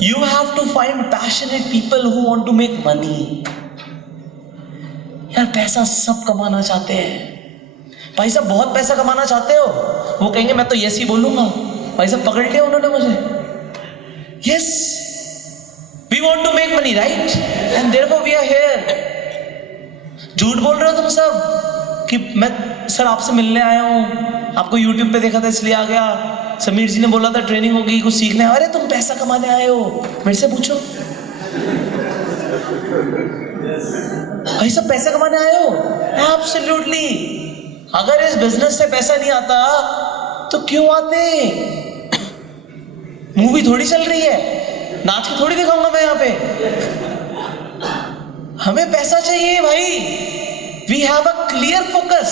You have to find passionate people who want to make money. यार पैसा सब कमाना चाहते हैं। भाई साहब बहुत पैसा कमाना चाहते हो, वो कहेंगे मैं तो यस ही बोलूंगा। भाई साहब पकड़ लिया उन्होंने मुझे। Yes, we want to make money, right, and therefore we are here. झूठ बोल रहे हो तुम सब कि मैं सर आपसे मिलने आया हूँ, आपको यूट्यूब पे देखा था इसलिए आ गया, समीर जी ने बोला था ट्रेनिंग होगी, कुछ सीखने। अरे तुम पैसा कमाने आए हो, मेरे से पूछो। भाई सब पैसा कमाने आए हो? एब्सोल्युटली। अगर इस बिजनेस से पैसा नहीं आता तो क्यों आते? मूवी थोड़ी चल रही है, नाच के थोड़ी दिखाऊंगा मैं यहाँ पे। हमें पैसा चाहिए भाई। We have a clear focus.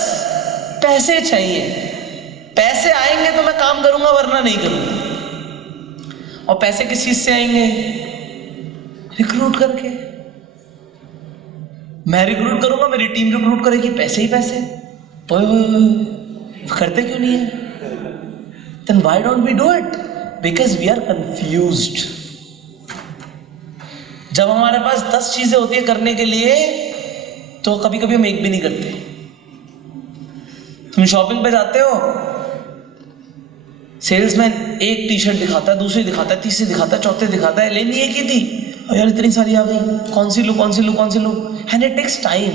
पैसे चाहिए, पैसे आएंगे तो मैं काम करूंगा, वरना नहीं करूंगा। और पैसे किस चीज से आएंगे? रिक्रूट करके। मैं रिक्रूट करूंगा, मेरी टीम रिक्रूट करेगी, पैसे ही पैसे। करते क्यों नहीं है? Then why don't we do it? Because we are confused. जब हमारे पास 10 चीजें होती है करने के लिए, तो कभी कभी हम एक भी नहीं करते। तुम शॉपिंग पे जाते हो, सेल्समैन एक टी शर्ट दिखाता है, दूसरी दिखाता है, तीसरी दिखाता है, चौथे दिखाता है, लेनी एक ही थी और यार इतनी सारी आ गई, कौन सी लूं कौन सी लूं कौन सी लूं। And it takes time.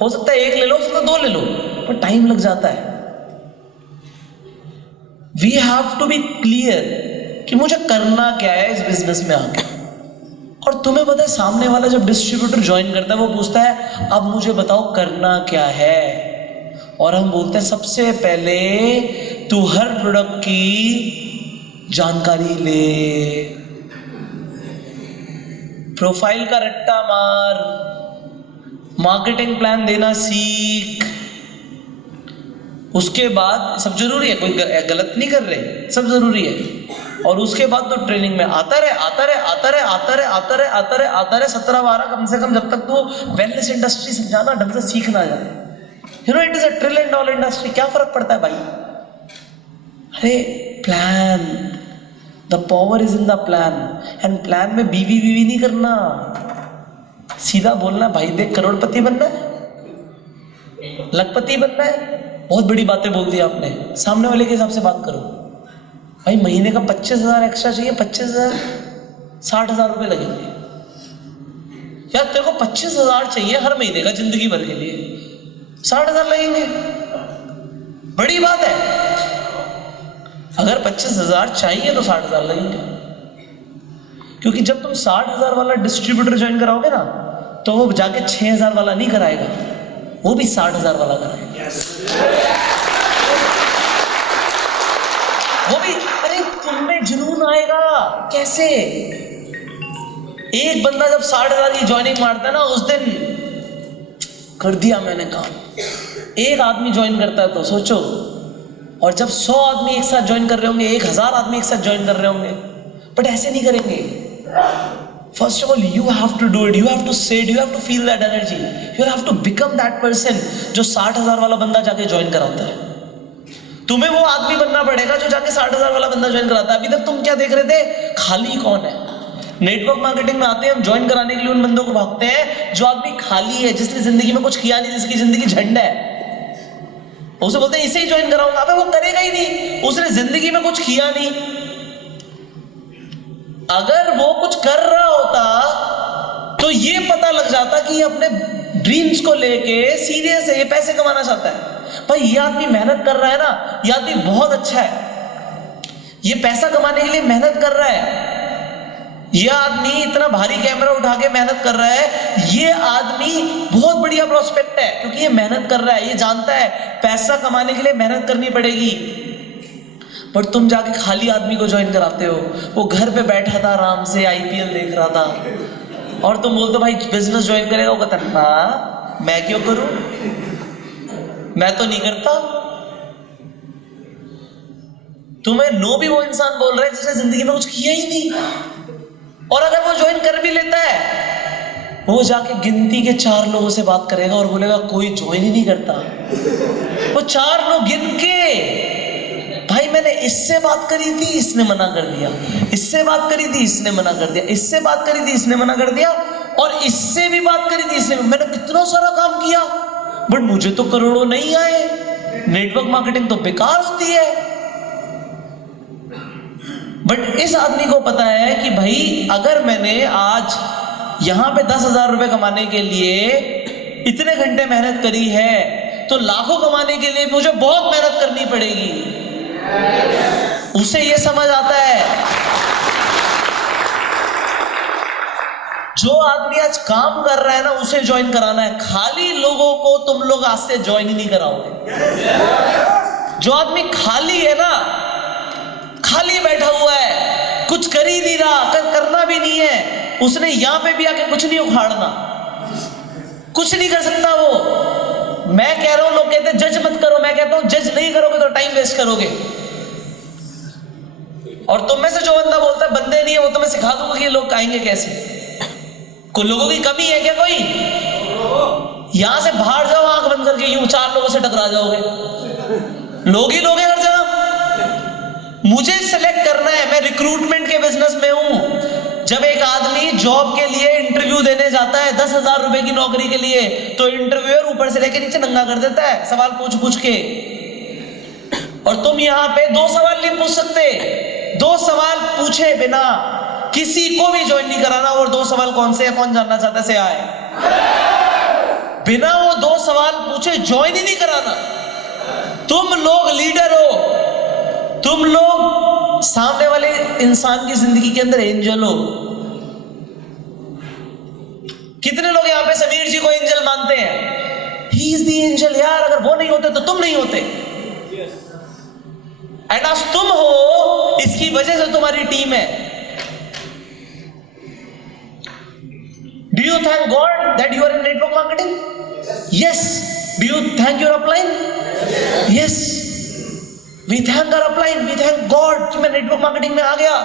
हो सकता है एक ले लो, हो सकता है 2 ले लो, पर टाइम लग जाता है। We have to be clear कि मुझे करना क्या है इस बिजनेस में आके। और तुम्हें पता है, सामने वाला जब डिस्ट्रीब्यूटर ज्वाइन करता है वो पूछता है अब मुझे बताओ करना क्या है, और हम बोलते हैं सबसे पहले तू हर प्रोडक्ट की जानकारी ले, प्रोफाइल का रट्टा मार, मार्केटिंग प्लान देना सीख। उसके बाद सब जरूरी है, कोई गलत नहीं कर रहे, सब जरूरी है। और उसके बाद तो ट्रेनिंग में आता रहे 17-12 कम से कम, जब तक तो वेलनेस इंडस्ट्री समझाना ढंग से सीख ना जाए। You know it is a $1 trillion industry. क्या फर्क पड़ता है भाई? अरे plan, the power is in the plan. And plan में बीवी नहीं करना, सीधा बोलना भाई देख करोड़पति बनना है, लखपति बनना है। बहुत बड़ी बातें बोल दी आपने, सामने वाले के हिसाब से बात करो। भाई महीने का 25,000 एक्स्ट्रा चाहिए, 25,000, 60,000 रुपये लगेंगे। यार तेरे को 25,000 चाहिए हर महीने का, जिंदगी भर के लिए 60,000 लगेंगे, बड़ी बात है। अगर 25,000 चाहिए तो 60,000 लगेंगे, क्योंकि जब तुम 60,000 वाला डिस्ट्रीब्यूटर ज्वाइन कराओगे ना, तो वो जाके 6,000 वाला नहीं कराएगा, वो भी 60,000 वाला कराएगा। वो भी, अरे तुममें जुनून आएगा कैसे? एक बंदा जब 60,000 की ज्वाइनिंग मारता है ना, उस दिन कर दिया मैंने काम। एक आदमी ज्वाइन करता है तो सोचो, और जब 100 आदमी एक साथ ज्वाइन कर रहे होंगे, 1,000 आदमी एक साथ ज्वाइन कर रहे होंगे, बट ऐसे नहीं करेंगे। First of all, you have to do it. You have to say it. You have to feel that energy. You have to become that person जो 60,000 वाला बंदा जाके ज्वाइन कराता है। तुम्हें वो आदमी बनना पड़ेगा जो जाके 60,000 वाला बंदा ज्वाइन कराता है। अभी तक तुम क्या देख रहे थे? खाली कौन है? नेटवर्क मार्केटिंग में आते हैं हम, ज्वाइन कराने के लिए उन बंदों को भागते हैं जो आदमी खाली है, जिसने जिंदगी में कुछ किया नहीं, जिसकी जिंदगी झंड है। उसे बोलते हैं इसे ही ज्वाइन कराऊंगा। अबे वो करेगा ही नहीं, उसने जिंदगी में कुछ किया नहीं। अगर वो कुछ कर रहा होता तो ये पता लग जाता कि ये अपने ड्रीम्स को लेके सीरियस है, ये पैसे कमाना चाहता है। भाई ये आदमी मेहनत कर रहा है ना, ये आदमी बहुत अच्छा है, ये पैसा कमाने के लिए मेहनत कर रहा है। ये आदमी इतना भारी कैमरा उठा के मेहनत कर रहा है, ये आदमी बहुत बढ़िया प्रोस्पेक्ट है, क्योंकि ये मेहनत कर रहा है, ये जानता है पैसा कमाने के लिए मेहनत करनी पड़ेगी। पर तुम जाके खाली आदमी को ज्वाइन कराते हो, वो घर पे बैठा था आराम से IPL देख रहा था, और तुम बोलते भाई बिजनेस ज्वाइन करेगा, वो कहता ना मैं क्यों करूं, मैं तो नहीं करता। तुम्हें नो भी वो इंसान बोल रहा है जिसने जिंदगी में कुछ किया ही नहीं। और अगर वो ज्वाइन कर भी लेता है, वो जाके गिनती के 4 लोगों से बात करेगा और बोलेगा कोई ज्वाइन ही नहीं करता। वो 4 लोग गिन के, भाई मैं मैंने इससे बात करी थी, इसने मना कर दिया, इससे बात करी थी, इसने मना कर दिया, इससे बात करी थी, इसने मना कर दिया, और इससे भी बात करी थी, इसने। मैंने कितना सारा काम किया, बट मुझे तो करोड़ों नहीं आए। नेटवर्क मार्केटिंग तो बेकार होती है। बट इस आदमी को पता है कि भाई अगर मैंने आज यहां पे 10,000 रुपए कमाने के लिए इतने घंटे मेहनत करी है, तो लाखों कमाने के लिए मुझे बहुत मेहनत करनी पड़ेगी। उसे यह समझ आता है। जो आदमी आज काम कर रहा है ना, उसे ज्वाइन कराना है। खाली लोगों को तुम लोग आज से ज्वाइन ही नहीं कराओगे। जो आदमी खाली है ना, खाली बैठा हुआ है, कुछ कर ही नहीं रहा, करना भी नहीं है, उसने यहां पे भी आके कुछ नहीं उखाड़ना, कुछ नहीं कर सकता वो। मैं कह रहा हूं, लोग कहते हैं जज मत करो, मैं कहता हूं जज नहीं करोगे तो टाइम वेस्ट करोगे। और तुम में से जो बंदा बोलता है बंदे नहीं है, वो तो मैं सिखा दूंगा कि ये लोग आएंगे कैसे। कोई लोगों की कमी है क्या? कोई यहां से बाहर जाओ, आंख बंद करके, यूं 4 लोगों से टकरा जाओगे। लोग ही लोग हैं हर जगह। मुझे सिलेक्ट करना है, मैं रिक्रूटमेंट के बिजनेस में हूं। जब एक आदमी जॉब के लिए इंटरव्यू देने जाता है 10,000 रुपए की नौकरी के लिए, तो इंटरव्यूअर ऊपर से लेके नीचे नंगा कर देता है सवाल पूछ के। और तुम यहां पे 2 सवाल नहीं पूछ सकते। 2 सवाल पूछे बिना किसी को भी ज्वाइन नहीं कराना। और 2 सवाल कौन से है, कौन जानना चाहता है? से आए बिना वो 2 सवाल पूछे ज्वाइन ही नहीं कराना। तुम लोग लीडर हो, तुम लोग सामने वाले इंसान की जिंदगी के अंदर एंजल हो। कितने लोग यहां पे समीर जी को एंजल मानते हैं? He is the angel. यार अगर वो नहीं होते तो तुम नहीं होते। एंड आज तुम हो, इसकी वजह से तुम्हारी टीम है। Do you thank God that you are in network marketing? Yes. Do you thank your upline? Yes. We thank our upline, we thank God कि मैं नेटवर्क मार्केटिंग में आ गया।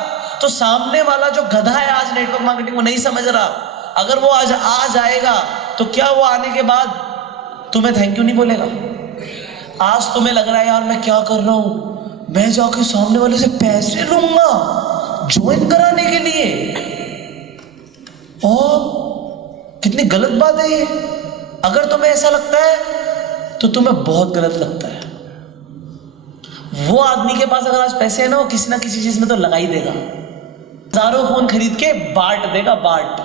तो सामने वाला जो गधा है आज नेटवर्क मार्केटिंग को नहीं समझ रहा, अगर वो आज आ जाएगा तो क्या वो आने के बाद तुम्हें थैंक यू नहीं बोलेगा? आज तुम्हें लग रहा है यार मैं क्या कर रहा हूं, मैं जाके सामने वाले से पैसे लूंगा ज्वाइन कराने के लिए। और कितनी गलत बात है ये। अगर तुम्हें ऐसा लगता है तो तुम्हें बहुत गलत लगता है। वो आदमी के पास अगर आज पैसे है ना, वो किसी ना किसी चीज में तो लगा ही देगा। हजारों फोन खरीद के बांट देगा, बांट।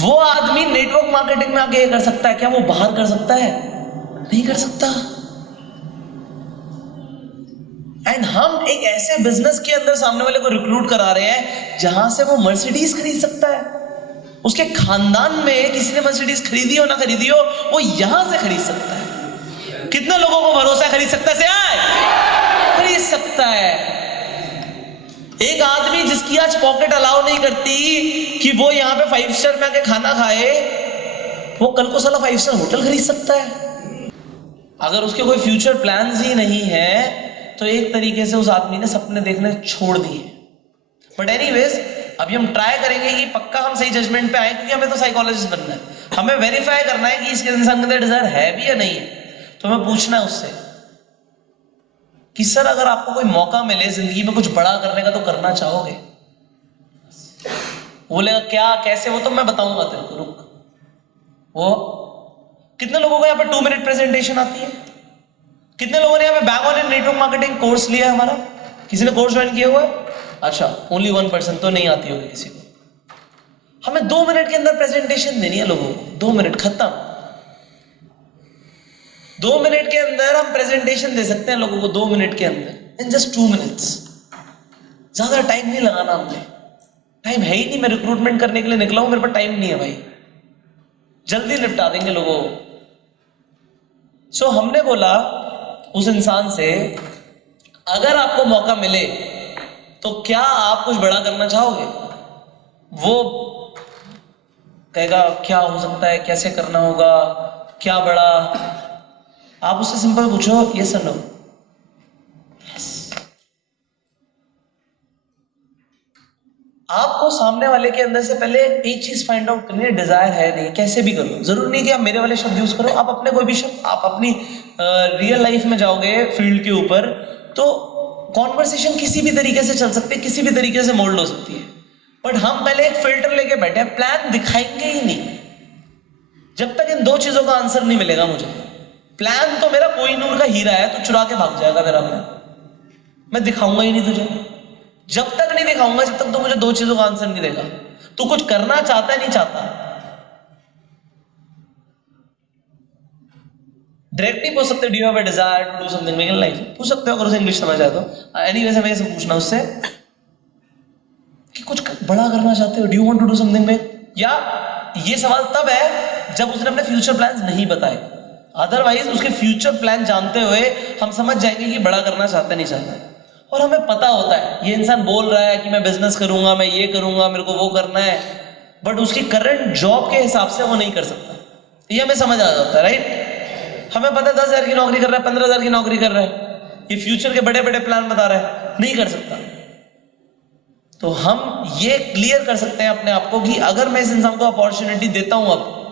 वो आदमी नेटवर्क मार्केटिंग में आके ये कर सकता है क्या? वो बाहर कर सकता है? नहीं कर सकता। एंड हम एक ऐसे बिजनेस के अंदर सामने वाले को रिक्रूट करा रहे हैं जहां से वो मर्सिडीज खरीद सकता है। उसके खानदान में किसी ने मर्सिडीज खरीदी हो ना खरीदी हो, वो यहां से खरीद सकता है। कितने लोगों को भरोसा खरीद सकता है? खरीद सकता है। एक आदमी जिसकी आज पॉकेट अलाउ नहीं करती कि वो यहां पे 5 स्टार में आके खाना खाए, वो कल को साला 5 स्टार होटल खरीद सकता है। अगर उसके कोई फ्यूचर प्लान्स ही नहीं है तो एक तरीके से उस आदमी ने सपने देखने छोड़ दिए। बट एनीवेज, अभी हम ट्राई करेंगे कि पक्का हम सही जजमेंट पे आए, क्योंकि हमें तो साइकोलॉजिस्ट बनना है। हमें वेरीफाई करना है कि इसके इंसान के अंदर डिजायर है भी या नहीं है। तो हमें पूछना है उससे कि सर अगर आपको कोई मौका मिले जिंदगी में कुछ बड़ा करने का तो करना चाहोगे? बोलेगा क्या, कैसे? वो तो मैं बताऊंगा तेरे को, रुक। वो कितने लोगों को यहाँ पे 2 मिनट प्रेजेंटेशन आती है? कितने लोगों ने यहाँ पे bag on in network marketing course लिया है हमारा? किसी ने कोर्स ज्वाइन किया हुआ है? अच्छा, ओनली 1% तो नहीं आती होगी किसी को। हमें 2 मिनट के अंदर प्रेजेंटेशन देनी है लोगों को। 2 मिनट खत्म। 2 मिनट के अंदर हम प्रेजेंटेशन दे सकते हैं लोगों को। 2 मिनट के अंदर, इन जस्ट 2 मिनट्स। ज्यादा टाइम नहीं लगाना हमने। टाइम है ही नहीं। मैं रिक्रूटमेंट करने के लिए निकला हूं, मेरे पास टाइम नहीं है भाई। जल्दी निपटा देंगे लोगों को। सो हमने बोला उस इंसान से, अगर आपको मौका मिले तो क्या आप कुछ बड़ा करना चाहोगे? वो कहेगा क्या हो सकता है, कैसे करना होगा, क्या बड़ा? आप उससे सिंपल पूछो, यस और नो। आपको सामने वाले के अंदर से पहले एक चीज फाइंड आउट करनी है, डिजायर है नहीं, कैसे भी करो। जरूर नहीं कि आप मेरे वाले शब्द यूज करो, आप अपने कोई भी शब्द, आप अपनी रियल लाइफ में जाओगे फील्ड के ऊपर तो कॉन्वर्सेशन किसी भी तरीके से चल सकती है, किसी भी तरीके से मोल्ड हो सकती है, बट हम पहले एक फिल्टर लेके बैठे हैं, प्लान दिखाएंगे ही नहीं जब तक इन दो चीजों का आंसर नहीं मिलेगा मुझे। प्लान तो मेरा कोहिनूर का हीरा है, तो चुरा के भाग जाएगा मेरा प्लान, मैं दिखाऊंगा ही नहीं तुझे। जब तक नहीं दिखाऊंगा जब तक तो मुझे दो चीजों का आंसर नहीं देगा। तू कुछ करना चाहता है नहीं चाहता, डायरेक्ट नहीं पूछ सकते, do you have a desire to do something big in life, पूछ सकते हो अगर उसे इंग्लिश समझ आए तो। एनीवेज हमें ये पूछना उससे कि कुछ बड़ा करना चाहते हो, do you want to do something big, या ये सवाल तब है जब उसने अपने फ्यूचर प्लान्स नहीं बताए। अदरवाइज उसके फ्यूचर प्लान जानते हुए हम समझ जाएंगे कि बड़ा करना चाहता है नहीं चाहता। और हमें पता होता है ये इंसान बोल रहा है कि मैं बिजनेस करूंगा, मैं ये करूंगा, मेरे को वो करना है, बट उसकी करंट जॉब के हिसाब से वो नहीं कर सकता, ये हमें समझ आ जाता है, राइट। हमें पता है 10,000 की नौकरी कर रहा है, 15,000 की नौकरी कर रहा है, ये फ्यूचर के बड़े बड़े प्लान बता रहा है, नहीं कर सकता। तो हम ये क्लियर कर सकते हैं अपने आप को कि अगर मैं इस इंसान को अपॉर्चुनिटी देता हूं, अब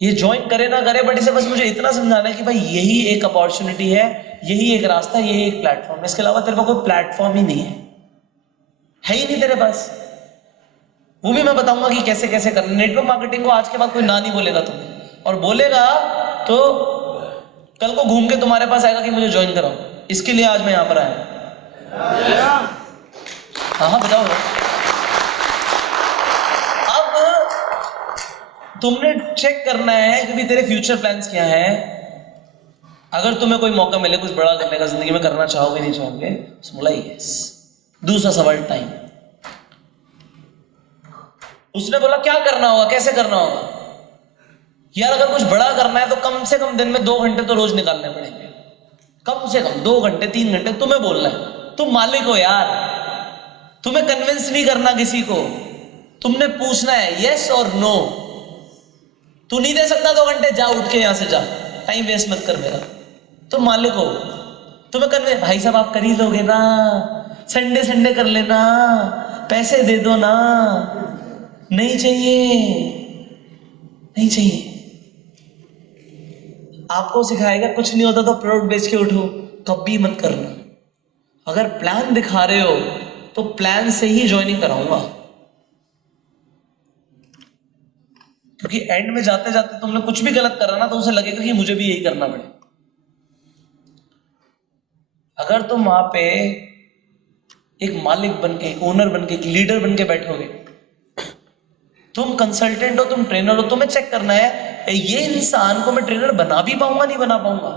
ये ज्वाइन करे ना करे, बट इसे बस मुझे इतना समझाना है कि भाई यही एक अपॉर्चुनिटी है, यही एक रास्ता, यही एक प्लेटफॉर्म है, इसके अलावा तेरे पास कोई प्लेटफॉर्म ही नहीं है ही नहीं तेरे पास। वो भी मैं बताऊंगा कि कैसे कैसे करना। नेटवर्क मार्केटिंग को आज के बाद कोई ना नहीं बोलेगा तुम्हें, और बोलेगा तो कल को घूम के तुम्हारे पास आएगा कि मुझे ज्वाइन कराओ। इसके लिए आज मैं यहां पर आया। हाँ बताओ। अब तुमने चेक करना है कि भी तेरे फ्यूचर प्लान्स क्या हैं। अगर तुम्हें कोई मौका मिले कुछ बड़ा करने का जिंदगी में, करना चाहोगे नहीं चाहोगे, तो बोला यस। दूसरा सवाल टाइम। उसने बोला क्या करना होगा, कैसे करना होगा। यार अगर कुछ बड़ा करना है तो कम से कम दिन में 2 घंटे तो रोज निकालने पड़ेंगे, कम से कम 2 घंटे 3 घंटे। तुम्हें बोलना है, तुम मालिक हो यार, तुम्हें कन्विंस नहीं करना किसी को, तुमने पूछना है यस और नो। तू नहीं दे सकता 2 घंटे, जा उठ के यहां से जा, टाइम वेस्ट मत कर मेरा। तुम मालिक हो, तुम्हें कन्विंस, भाई साहब आप कर ही लोगे ना, संडे संडे कर लेना, पैसे दे दो ना। नहीं चाहिए, नहीं चाहिए। आपको सिखाएगा कुछ नहीं होता तो प्रोडक्ट बेच के उठो, कभी मत करना। अगर प्लान दिखा रहे हो तो प्लान से ही ज्वाइनिंग कराऊंगा, क्योंकि एंड में जाते जाते तुमने कुछ भी गलत करा ना तो उसे लगेगा कि मुझे भी यही करना पड़े। अगर तुम वहां पे एक मालिक बन के, एक ओनर बन के, एक लीडर बन के बैठोगे, तुम कंसल्टेंट हो, तुम ट्रेनर हो, तुम्हें चेक करना है ये इंसान को मैं ट्रेनर बना भी पाऊंगा नहीं बना पाऊंगा,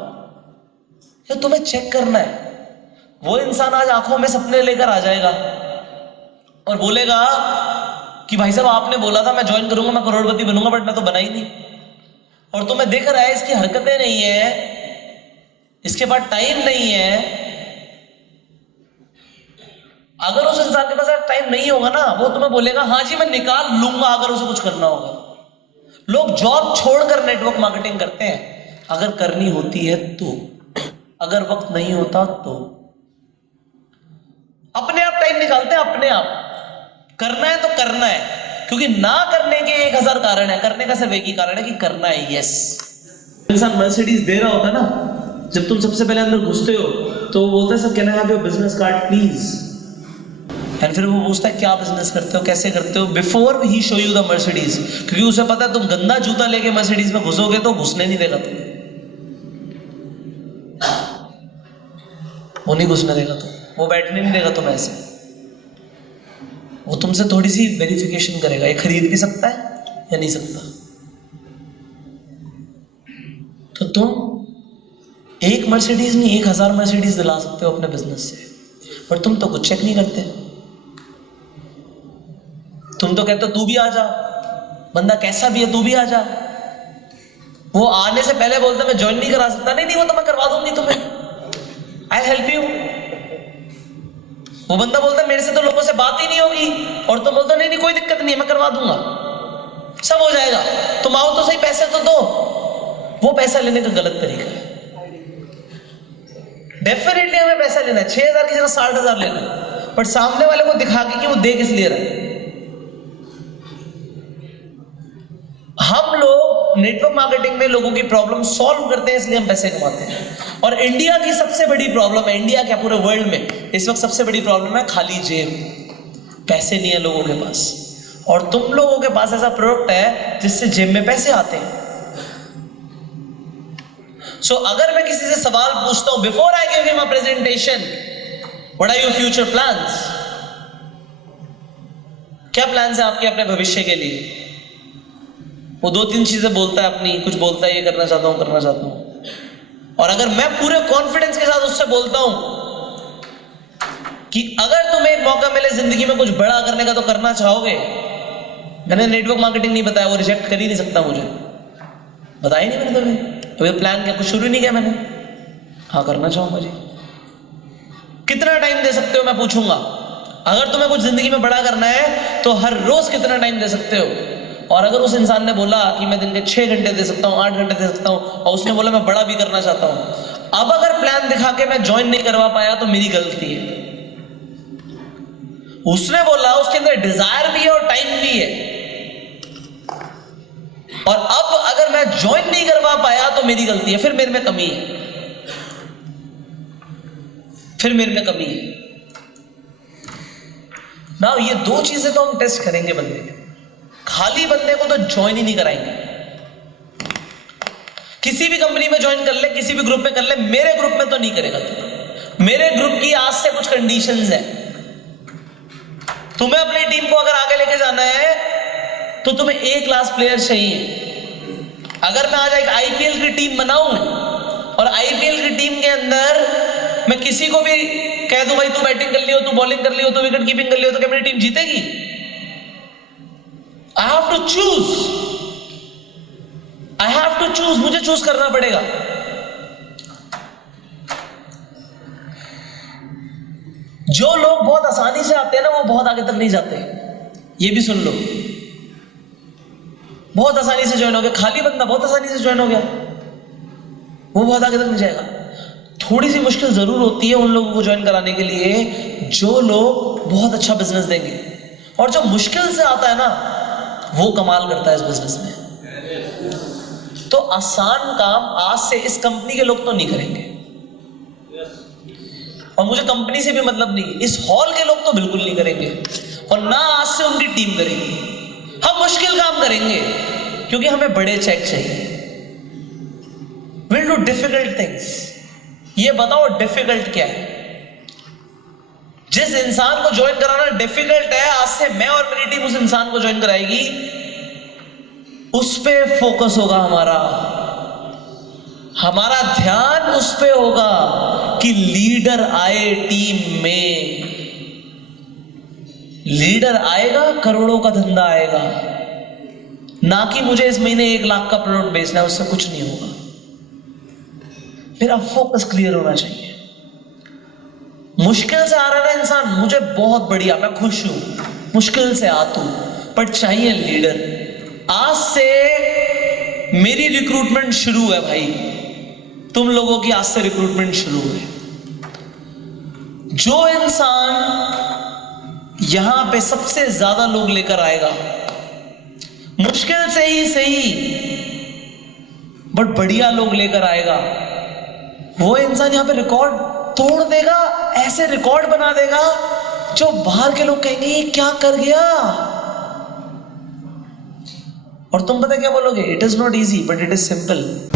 या तुम्हें चेक करना है। वो इंसान आज आंखों में सपने लेकर आ जाएगा और बोलेगा कि भाई साहब आपने बोला था मैं ज्वाइन करूंगा, मैं करोड़पति बनूंगा, बट मैं तो बना ही नहीं। और तुम्हें दिख रहा है इसकी हरकतें नहीं है, इसके पास टाइम नहीं है। अगर उस इंसान के पास टाइम नहीं होगा ना, वो तुम्हें बोलेगा हाँ जी मैं निकाल लूंगा अगर उसे कुछ करना होगा। लोग जॉब छोड़कर नेटवर्क मार्केटिंग करते हैं, अगर करनी होती है तो, अगर वक्त नहीं होता तो। अपने आप टाइम निकालते हैं, अपने आप। करना है तो करना है, क्योंकि ना करने के 1000 कारण है, करने का सिर्फ एक ही कारण है कि करना है, यस। इंसान मर्सिडीज दे रहा होता है ना, जब तुम सबसे पहले अंदर घुसते हो तो वो बोलता है sir can I have your business card please. And फिर वो पूछता है क्या बिजनेस करते हो, कैसे करते हो, before he show you the Mercedes. क्योंकि उसे पता है तुम गंदा जूता लेके मर्सिडीज में घुसोगे तो घुसने नहीं देगा तुम्हें, वो नहीं घुसने देगा, वो बैठने नहीं देगा तुम्हें ऐसे। वो तुमसे थोड़ी सी वेरिफिकेशन करेगा, ये खरीद भी सकता है या नहीं सकता। तो तुम एक मर्सिडीज नहीं 1000 मर्सिडीज दिला सकते हो अपने बिजनेस से, पर तुम तो कुछ चेक नहीं करते। तुम तो कहते हो तू भी आ जा, बंदा कैसा भी है तू भी आ जा। वो आने से पहले बोलता मैं ज्वाइन नहीं करा सकता, नहीं वो तो मैं करवा दूंगी तुम्हें, आई हेल्प यू। वो बंदा बोलता मेरे से तो लोगों से बात ही नहीं होगी, और तुम बोलते नहीं कोई दिक्कत नहीं है मैं करवा दूंगा, सब हो जाएगा, तुम आओ तो सही, पैसे तो दो। वो पैसा लेने का गलत तरीका है। डेफिनेटली हमें पैसा लेना है, 6000 की जगह 60,000 लेना है, बट सामने वाले को दिखा के कि वो दे किस लिए रहा है। हम लोग नेटवर्क मार्केटिंग में लोगों की प्रॉब्लम सॉल्व करते हैं, इसलिए हम पैसे कमाते हैं। और इंडिया की सबसे बड़ी प्रॉब्लम है, इंडिया क्या पूरे वर्ल्ड में इस वक्त सबसे बड़ी प्रॉब्लम है खाली जेब। पैसे नहीं है लोगों के पास, और तुम लोगों के पास ऐसा प्रोडक्ट है जिससे जेब में पैसे आते हैं। सो अगर मैं किसी से सवाल पूछता हूं, before I give him a presentation, what are your future plans, क्या प्लान्स है आपके अपने भविष्य के लिए, वो 2-3 चीजें बोलता है अपनी, कुछ बोलता है ये करना चाहता हूं, करना चाहता हूं। और अगर मैं पूरे कॉन्फिडेंस के साथ उससे बोलता हूं कि अगर तुम्हें एक मौका मिले जिंदगी में कुछ बड़ा करने का तो करना चाहोगे, मैंने नेटवर्क मार्केटिंग नहीं बताया, वो रिजेक्ट कर ही नहीं सकता मुझे, बताया नहीं मैंने अभी प्लान क्या कुछ शुरू ही नहीं किया मैंने। हाँ करना चाहूंगा जी। कितना टाइम दे सकते हो मैं पूछूंगा, अगर तुम्हें कुछ जिंदगी में बड़ा करना है तो हर रोज कितना टाइम दे सकते हो। और अगर उस इंसान ने बोला कि मैं दिन के 6 घंटे दे सकता हूँ, 8 घंटे दे सकता हूँ, और उसने बोला मैं बड़ा भी करना चाहता हूँ, अब अगर प्लान दिखा के मैं ज्वाइन नहीं करवा पाया तो मेरी गलती है। उसने बोला उसके अंदर डिजायर भी है और टाइम भी है, और अब अगर मैं ज्वाइन नहीं करवा पाया तो मेरी गलती है, फिर मेरे में कमी है, फिर मेरे में कमी है ना। ये 2 चीजें तो हम टेस्ट करेंगे बंदे के। खाली बंदे को तो ज्वाइन ही नहीं कराएंगे। किसी भी कंपनी में ज्वाइन कर ले, किसी भी ग्रुप में कर ले, मेरे ग्रुप में तो नहीं करेगा तू। मेरे ग्रुप की आज से कुछ कंडीशंस है। तुम्हें अपनी टीम को अगर आगे लेके जाना है तो तुम्हें A क्लास प्लेयर चाहिए। अगर मैं आज एक IPL की टीम बनाऊं और IPL की टीम के अंदर मैं किसी को भी कह दूं भाई तू बैटिंग कर लियो, तू बॉलिंग कर लियो, तू विकेट कीपिंग कर लियो, तो क्या मेरी टीम जीतेगी? I have to choose, I have to choose, मुझे चूज करना पड़ेगा। जो लोग बहुत आसानी से आते हैं ना वो बहुत आगे तक नहीं जाते, ये भी सुन लो। बहुत आसानी से ज्वाइन हो गया, खाली बंदा बहुत आसानी से ज्वाइन हो गया, वो बहुत आगे तक नहीं जाएगा। थोड़ी सी मुश्किल जरूर होती है उन लोगों को ज्वाइन कराने के लिए जो लोग बहुत अच्छा बिजनेस देंगे, और जो मुश्किल से आता है ना वो कमाल करता है इस बिजनेस में। तो आसान काम आज से इस कंपनी के लोग तो नहीं करेंगे, और मुझे कंपनी से भी मतलब नहीं, इस हॉल के लोग तो बिल्कुल नहीं करेंगे, और ना आज से उनकी टीम करेगी। हम मुश्किल काम करेंगे क्योंकि हमें बड़े चेक चाहिए। Will do difficult things. ये बताओ डिफिकल्ट क्या है? जिस इंसान को ज्वाइन कराना डिफिकल्ट है, आज से मैं और मेरी टीम उस इंसान को ज्वाइन कराएगी, उस पे फोकस होगा हमारा ध्यान उस पे होगा कि लीडर आए टीम में। लीडर आएगा, करोड़ों का धंधा आएगा, ना कि मुझे इस महीने 1 लाख का प्रोडक्ट बेचना है, उससे कुछ नहीं होगा। मेरा फोकस क्लियर होना चाहिए। मुश्किल से आ रहा है ना इंसान, मुझे बहुत बढ़िया, मैं खुश हूं, मुश्किल से आ तू, पर चाहिए लीडर। आज से मेरी रिक्रूटमेंट शुरू है भाई, तुम लोगों की आज से रिक्रूटमेंट शुरू है। जो इंसान यहां पे सबसे ज्यादा लोग लेकर आएगा, मुश्किल से ही सही बट बढ़िया लोग लेकर आएगा, वो इंसान यहां पे रिकॉर्ड तोड़ देगा, ऐसे रिकॉर्ड बना देगा जो बाहर के लोग कहेंगे ये क्या कर गया। और तुम पता क्या बोलोगे? It is not easy but it is simple.